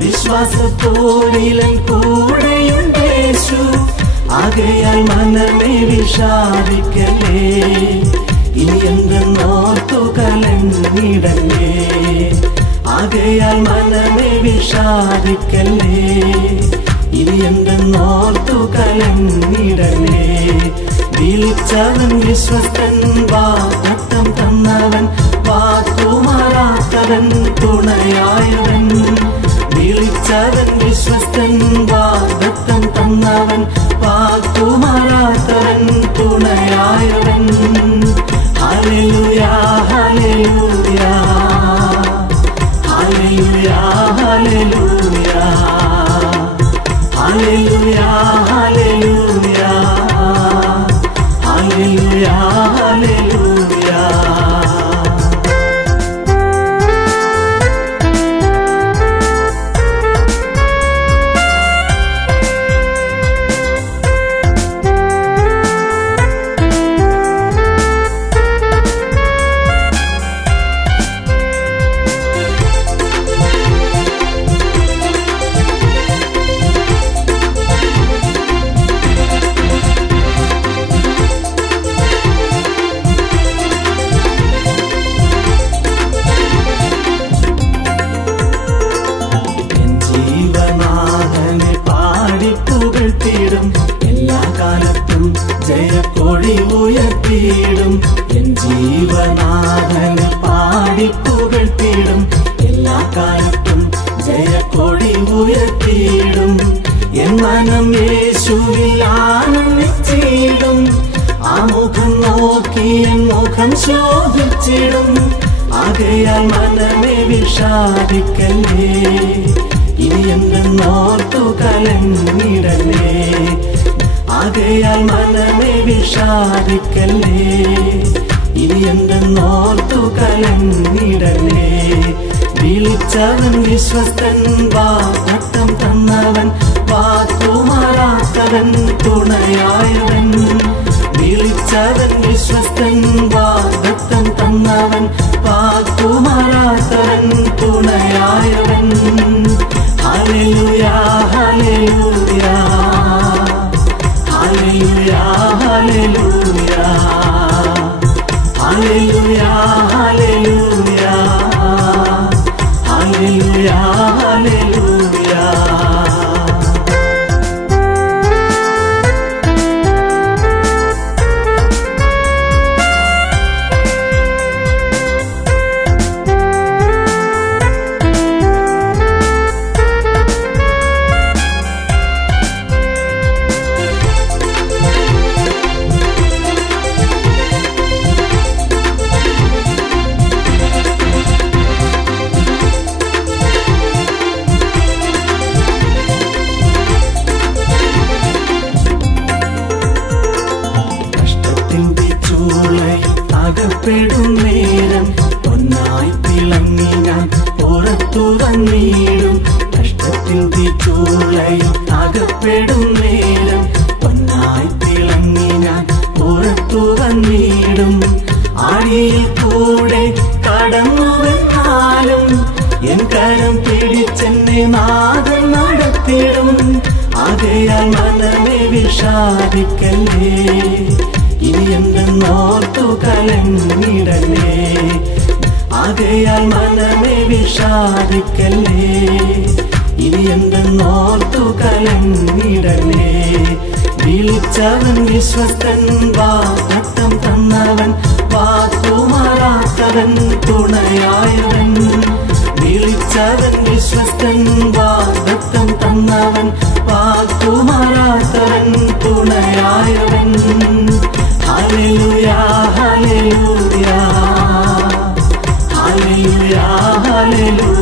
വിശ്വാസത്തോടിലൻ കൂടെയുണ്ട് യേശു. ആകയാൽ മനമേ വിഷാദിക്കലേ, ഇനി എന്തെന്നോർത്തു കലങ്ങിടലേ. ആകയാൽ മനമേ വിഷാദിക്കലേ, ഇനി എന്തെന്നോർത്തു കലങ്ങിടലേ. വിളിച്ചവൻ വിശ്വസ്തൻ, വാഗ്ദത്തം തന്നവൻ, വാക്കുമാറാത്തവൻ, തുണയായവൻ. വിളിച്ചവൻ വിശ്വസ്തൻ, വാഗ്ദത്തം തന്നവൻ, വാക്കുമാറാത്തവൻ, തുണയായവൻ. ഹല്ലേലൂയ ഹല്ലേലൂയ ഹല്ലേലൂയ ഹല്ലേലൂയ ഹല്ലേലൂയ ഹല്ലേലൂയ ഹല്ലേലൂയ ഹല്ലേലൂയ. എല്ലാ കാലത്തും ജയക്കൊടി ഉയർത്തിയിടും. എൻ ജീവനാഥനെ പാടിപ്പുകഴ്ത്തിയിടും. എല്ലാ കാലത്തും ജയക്കൊടി ഉയർത്തിയിടും. എൻ മനം യേശുവിൽ ആനന്ദിച്ചിടും. ആ മുഖം നോക്കി എൻ മുഖം ശോഭിച്ചിടും. ആകയാൽ മനമേ വിഷാദിക്കലേ, ഇനി എന്തെന്നോർത്തു കലങ്ങിടലേ. ആകയാൽ മനമേ വിഷാദിക്കലേ, ഇനി എന്തെന്നോർത്തു കലങ്ങിടലേ. വിളിച്ചവൻ വിശ്വസ്തൻ, വാഗ്ദത്തം തന്നവൻ, വാക്കുമാറാത്തവൻ, തുണയായവൻ. വിളിച്ചവൻ വിശ്വസ്തൻ, വാഗ്ദത്തം തന്നവൻ, വാക്കുമാറാത്തവൻ, തുണയായവൻ. ഹല്ലേലൂയ ഹല്ലേലൂയ ഹല്ലേലൂയ ഹല്ലേലൂയ ഹല്ലേലൂയ ഹല്ലേലൂയ ഹല്ലേലൂയ ഹല്ലേലൂയ. അകപ്പെടും നേരം പൊന്നായി തിളങ്ങി ഞാൻ പുറത്തു വന്നിടും. കഷ്ടത്തിൽ തീച്ചൂളയിൽ അകപ്പെടും നേരം പൊന്നായി തിളങ്ങി ഞാൻ പുറത്തു വന്നിടും. ആഴിയിൽ കൂടെ കടന്നു വന്നാലും എൻ കരം പിടിച്ചെന്നെ നാഥൻ നടത്തിടും. ആകയാൽ മനമേ വിഷാദിക്കലേ, ഇനി എന്തെന്നോർത്തു കലങ്ങിടലേ. ആകയാൽ മനമേ വിഷാദിക്കലേ, ഇനി എന്തെന്നോർത്തു കലങ്ങിടലേ. വിളിച്ചവൻ വിശ്വസ്തൻ, വാഗ്ദത്തം തന്നവൻ, വാക്കുമാറാത്തവൻ, തുണയായവൻ. വിളിച്ചവൻ വിശ്വസ്തൻ, വാഗ്ദത്തം തന്നവൻ, വാക്കുമാറാത്തവൻ, തുണയായവൻ. ഹല്ലേലൂയ ഹല്ലേലൂയ ഹല്ലേലൂയ ഹല്ലേലൂയ.